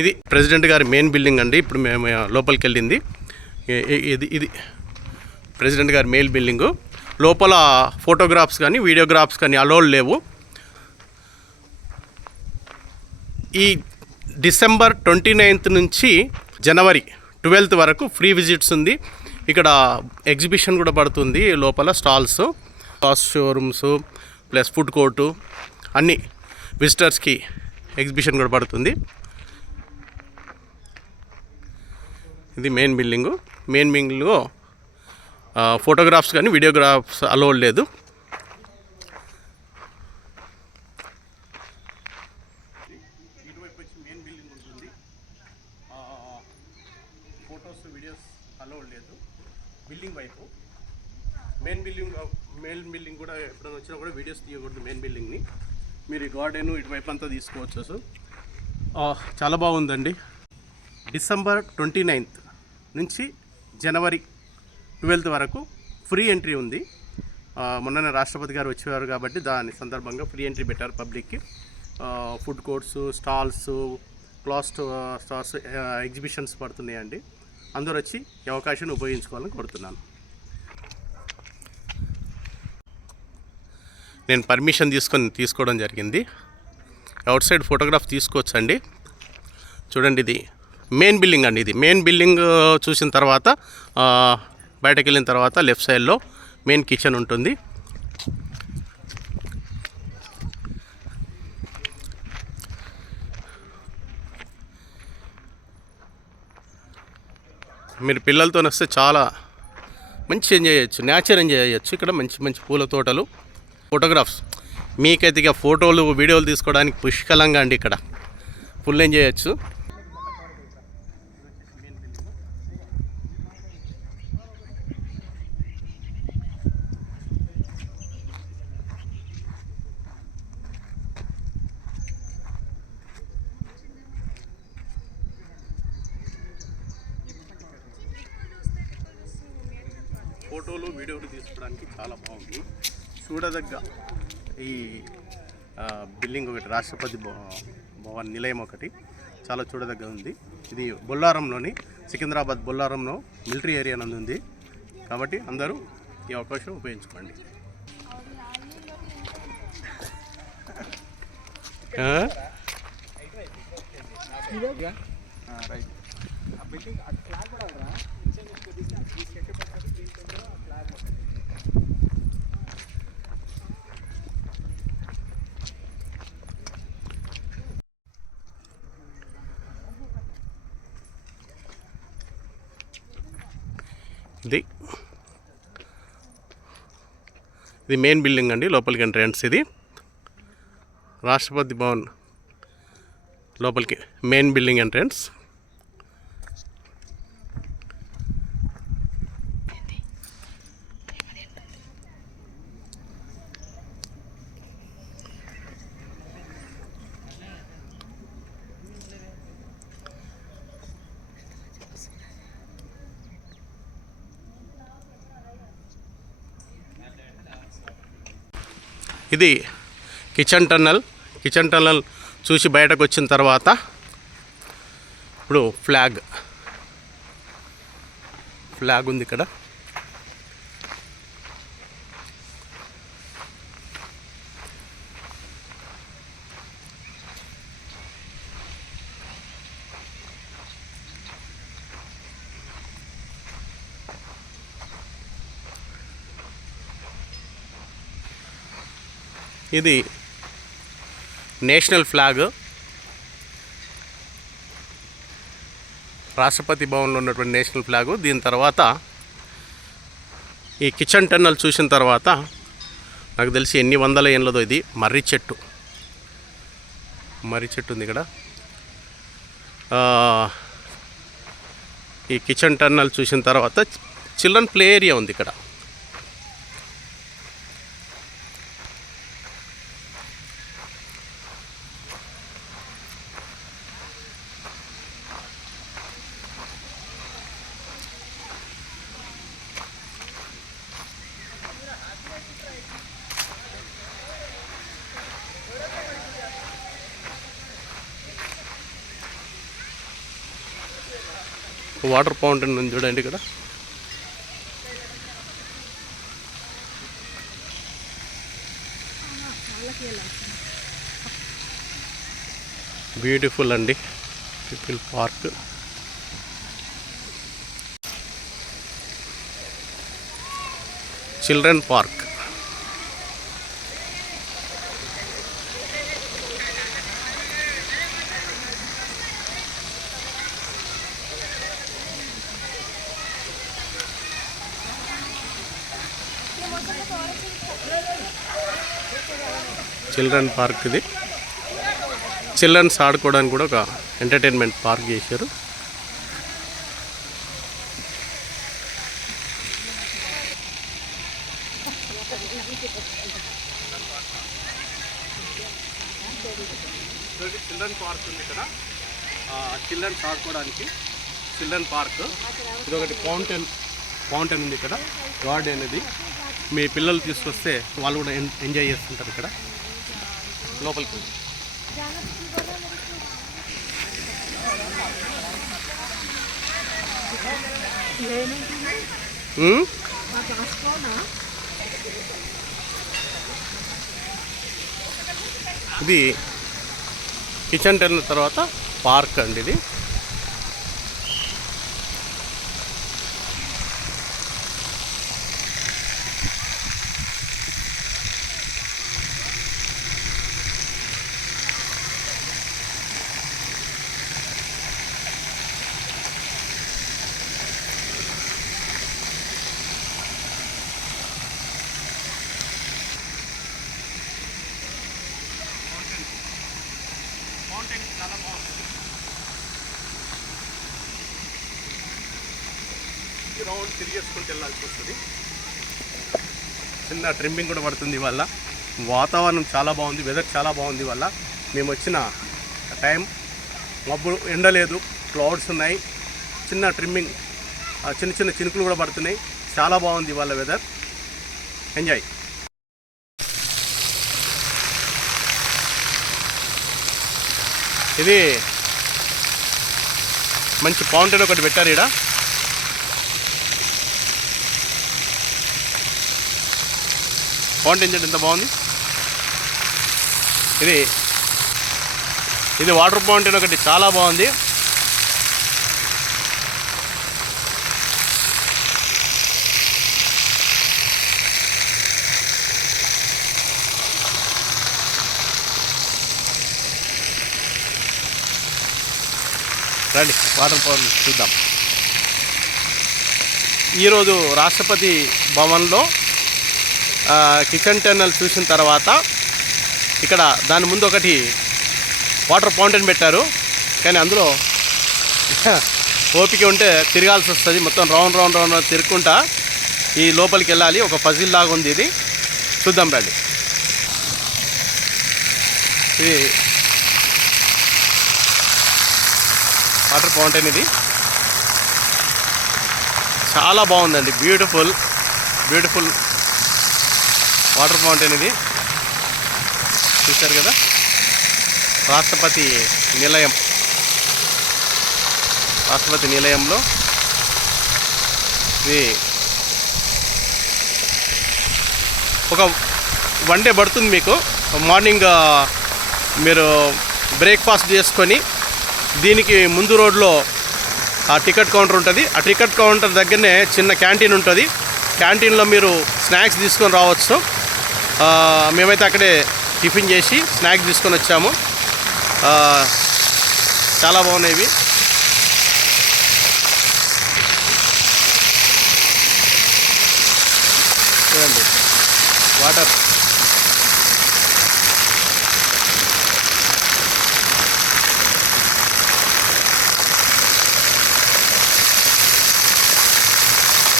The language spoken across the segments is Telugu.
ఇది ప్రెసిడెంట్ గారి మెయిన్ బిల్డింగ్ అండి. ఇప్పుడు మేము లోపలికి వెళ్ళింది ఇది ప్రెసిడెంట్ గారి మెయిన్ బిల్డింగు. లోపల ఫోటోగ్రాఫ్స్ కానీ వీడియోగ్రాఫ్స్ కానీ అలౌడ్ లేవు. ఈ డిసెంబర్ 29th నుంచి జనవరి 12th వరకు ఫ్రీ విజిట్స్ ఉంది. ఇక్కడ ఎగ్జిబిషన్ కూడా పడుతుంది. లోపల stalls, cost showrooms plus food court అన్నీ విజిటర్స్కి ఎగ్జిబిషన్ కూడా పడుతుంది. ఇది మెయిన్ బిల్డింగు. మెయిన్ బిల్డింగ్లో ఫోటోగ్రాఫ్స్ కానీ వీడియోగ్రాఫ్స్ అలౌడ్ లేదు. ఇటువైపు వచ్చి మెయిన్ బిల్డింగ్ ఉంటుంది. ఫొటోస్ వీడియోస్ అలౌడ్ లేదు బిల్డింగ్ వైపు. మెయిన్ బిల్డింగ్ కూడా ఎప్పుడైనా వచ్చినా కూడా వీడియోస్ తీయకూడదు మెయిన్ బిల్డింగ్ని. మీరు ఈ గార్డెన్ ఇటువైపు అంతా తీసుకోవచ్చు. చాలా బాగుందండి. డిసెంబర్ 29th నుంచి జనవరి 12th వరకు ఫ్రీ ఎంట్రీ ఉంది. మొన్ననే రాష్ట్రపతి గారు వచ్చేవారు కాబట్టి దాని సందర్భంగా ఫ్రీ ఎంట్రీ పెట్టారు పబ్లిక్కి. Food courts, stalls, cloth stalls, exhibitions పడుతున్నాయండి. అందరూ వచ్చి ఈ అవకాశాన్ని ఉపయోగించుకోవాలని కోరుతున్నాను. నేను పర్మిషన్ తీసుకోవడం జరిగింది. అవుట్ సైడ్ ఫోటోగ్రాఫ్ తీసుకోవచ్చండి. చూడండి, ఇది మెయిన్ బిల్డింగ్ అండి. ఇది మెయిన్ బిల్డింగ్ చూసిన తర్వాత బయటకు వెళ్ళిన తర్వాత లెఫ్ట్ సైడ్లో మెయిన్ కిచెన్ ఉంటుంది. మీరు పిల్లలతో వస్తే చాలా మంచి ఎంజాయ్ చేయొచ్చు, నేచర్ ఎంజాయ్ చేయొచ్చు. ఇక్కడ మంచి మంచి పూల తోటలు, ఫోటోగ్రాఫ్స్. మీకైతే ఇక ఫోటోలు వీడియోలు తీసుకోవడానికి పుష్కలంగా అండి. ఇక్కడ ఫుల్ ఎంజాయ్ చేయొచ్చు. ఫోటోలు వీడియోలు తీసుకోవడానికి చాలా బాగుంది. చూడదగ్గ ఈ బిల్డింగ్ ఒకటి, రాష్ట్రపతి భవన్ నిలయం ఒకటి చాలా చూడదగ్గ ఉంది. ఇది బొల్లారంలోని, సికింద్రాబాద్ బొల్లారంలో మిలిటరీ ఏరియా నందు ఉంది. కాబట్టి అందరూ ఈ అవకాశం ఉపయోగించుకోండి. ఇది మెయిన్ బిల్డింగ్ అండి. లోపలికి ఎంట్రన్స్ ఇది రాష్ట్రపతి భవన్ లోపలికి మెయిన్ బిల్డింగ్ ఎంట్రన్స్. ఇది కిచెన్ టన్నల్ చూసి బయటకు వచ్చిన తర్వాత ఇప్పుడు ఫ్లాగ్ ఉంది ఇక్కడ. ఇది నేషనల్ ఫ్లాగ్. రాష్ట్రపతి భవన్లో ఉన్నటువంటి నేషనల్ ఫ్లాగు. దీని తర్వాత ఈ కిచెన్ టన్నల్ చూసిన తర్వాత నాకు తెలిసి ఎన్ని వందల ఏళ్ళదో ఇది మర్రి చెట్టు ఉంది ఇక్కడ. ఈ కిచెన్ టన్నల్ చూసిన తర్వాత చిల్డ్రన్ ప్లే ఏరియా ఉంది ఇక్కడ. వాటర్ ఫౌంటైన్ ఉంది చూడండి ఇక్కడ. బ్యూటిఫుల్ అండి people park. Children park. Children park ఇది. చిల్డ్రన్స్ ఆడుకోవడానికి కూడా ఒక ఎంటర్టైన్మెంట్ పార్క్ చేశారు. చిల్డ్రన్ పార్క్ ఉంది ఇక్కడ. చిల్డ్రన్స్ ఆడుకోవడానికి చిల్డ్రన్ పార్క్. ఇది ఒకటి ఫౌంటైన్ ఉంది ఇక్కడ. గార్డెన్ ఇది. మీ పిల్లలు తీసుకొస్తే వాళ్ళు కూడా ఎంజాయ్ చేస్తుంటారు ఇక్కడ. లోపలికి ఇది కిచెన్ టర్న్ తర్వాత పార్క్ అండి ఇది. చాలా బాగుంటుంది. ఈ రౌండ్ తిరిగేసుకుంటూ వెళ్ళాల్సి వస్తుంది. చిన్న ట్రిమ్మింగ్ కూడా పడుతుంది ఇవాళ. వాతావరణం చాలా బాగుంది, వెదర్ చాలా బాగుంది ఇవాళ. మేము వచ్చిన టైం మబ్బు ఎండలేదు, క్లౌడ్స్ ఉన్నాయి, చిన్న ట్రిమ్మింగ్, చిన్న చిన్న చినుకులు కూడా పడుతున్నాయి. చాలా బాగుంది ఇవాళ వెదర్. ఎంజాయ్. ఇది మంచి ఫౌంటైన్ ఒకటి పెట్టారు ఇక్కడ. ఫౌంటైన్ చూడండి ఎంత బాగుంది. ఇది వాటర్ ఫౌంటైన్ ఒకటి చాలా బాగుంది. రండి వాటర్ ఫౌంటైన్ చూద్దాం. ఈరోజు రాష్ట్రపతి భవన్లో కిచెన్ టర్నల్ చూసిన తర్వాత ఇక్కడ దాని ముందు ఒకటి వాటర్ ఫౌంటైన్ పెట్టారు. కానీ అందులో ఓపిక ఉంటే తిరగాల్సి వస్తుంది. మొత్తం రౌండ్ రౌండ్ రౌండ్ తిరుగుకుంటా ఈ లోపలికి వెళ్ళాలి. ఒక పజిల్ లాగా ఉంది ఇది. చూద్దాం రండి. ఇది వాటర్ ఫౌంటైన్. ఇది చాలా బాగుందండి. బ్యూటిఫుల్ వాటర్ ఫౌంటైన్ ఇది. చూశారు కదా, రాష్ట్రపతి నిలయంలో ఇది ఒక 1 డే పడుతుంది మీకు. మార్నింగ్ మీరు బ్రేక్ఫాస్ట్ చేసుకొని దీనికి ముందు రోడ్లో ఆ టికెట్ కౌంటర్ ఉంటుంది. ఆ టికెట్ కౌంటర్ దగ్గరనే చిన్న క్యాంటీన్ ఉంటుంది. క్యాంటీన్లో మీరు స్నాక్స్ తీసుకొని రావచ్చు. మేమైతే అక్కడే టిఫిన్ చేసి స్నాక్స్ తీసుకొని వచ్చాము. చాలా బాగున్నాయి ఇవి. చూడండి వాటర్.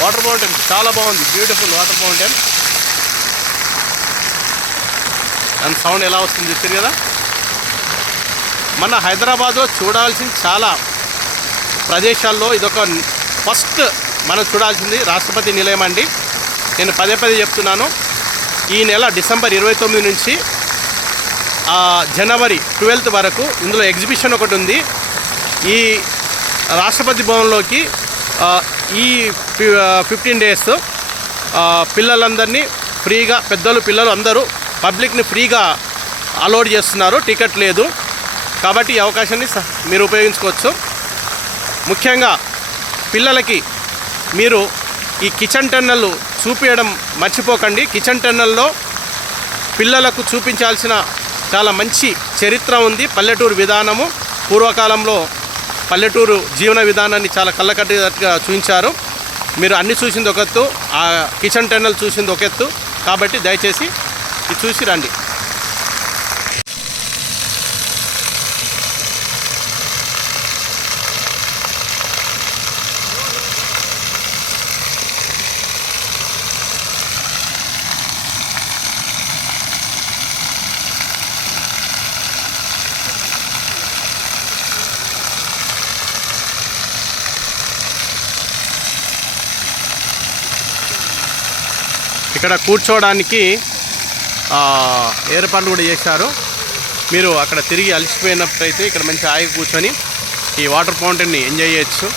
వాటర్ ఫౌంటైన్ చాలా బాగుంది. Beautiful water fountain. దాని సౌండ్ ఎలా వస్తుంది చూస్తారు కదా. మన హైదరాబాద్లో చూడాల్సిన చాలా ప్రదేశాల్లో ఇదొక ఫస్ట్ మనం చూడాల్సింది రాష్ట్రపతి నిలయం అండి. నేను పదే చెప్తున్నాను. ఈ నెల డిసెంబర్ 29 నుంచి జనవరి 12 వరకు ఇందులో ఎగ్జిబిషన్ ఒకటి ఉంది. ఈ రాష్ట్రపతి భవన్లోకి ఈ 15 డేస్ పిల్లలందరినీ ఫ్రీగా, పెద్దలు పిల్లలు అందరూ పబ్లిక్ని ఫ్రీగా అలౌడ్ చేస్తున్నారు, టికెట్ లేదు. కాబట్టి ఈ అవకాశాన్ని మీరు ఉపయోగించుకోవచ్చు. ముఖ్యంగా పిల్లలకి మీరు ఈ కిచెన్ టన్నెల్ చూపించడం మర్చిపోకండి. కిచెన్ టన్నెల్లో పిల్లలకు చూపించాల్సిన చాలా మంచి చరిత్ర ఉంది. పల్లెటూరు విధానము, పూర్వకాలంలో పల్లెటూరు జీవన విధానాన్ని చాలా కళ్ళకట్టుగా చూపించారు. మీరు అన్ని చూసింది ఒక ఎత్తు, ఆ కిచెన్ టన్నెల్ చూసింది ఒక ఎత్తు. కాబట్టి దయచేసి ఇది చూసి రండి. ఇక్కడ కూర్చోవడానికి ఏర్పాట్లు కూడా చేశారు. మీరు అక్కడ తిరిగి అలసిపోయినప్పుడైతే ఇక్కడ మంచి హాయిగా కూర్చొని ఈ వాటర్ ఫౌంటైన్ని ఎంజాయ్ చేయొచ్చు.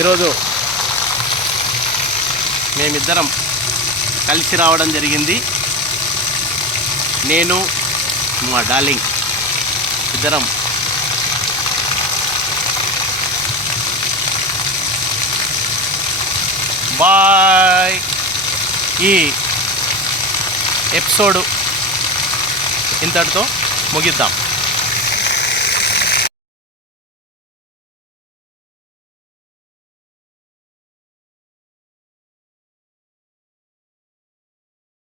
ఈరోజు మేమిద్దరం కలిసి రావడం జరిగింది. నేను మా డార్లింగ్ ఇద్దరం బాయ్. ఈ ఎపిసోడ్ ఇంతటితో ముగిద్దాం.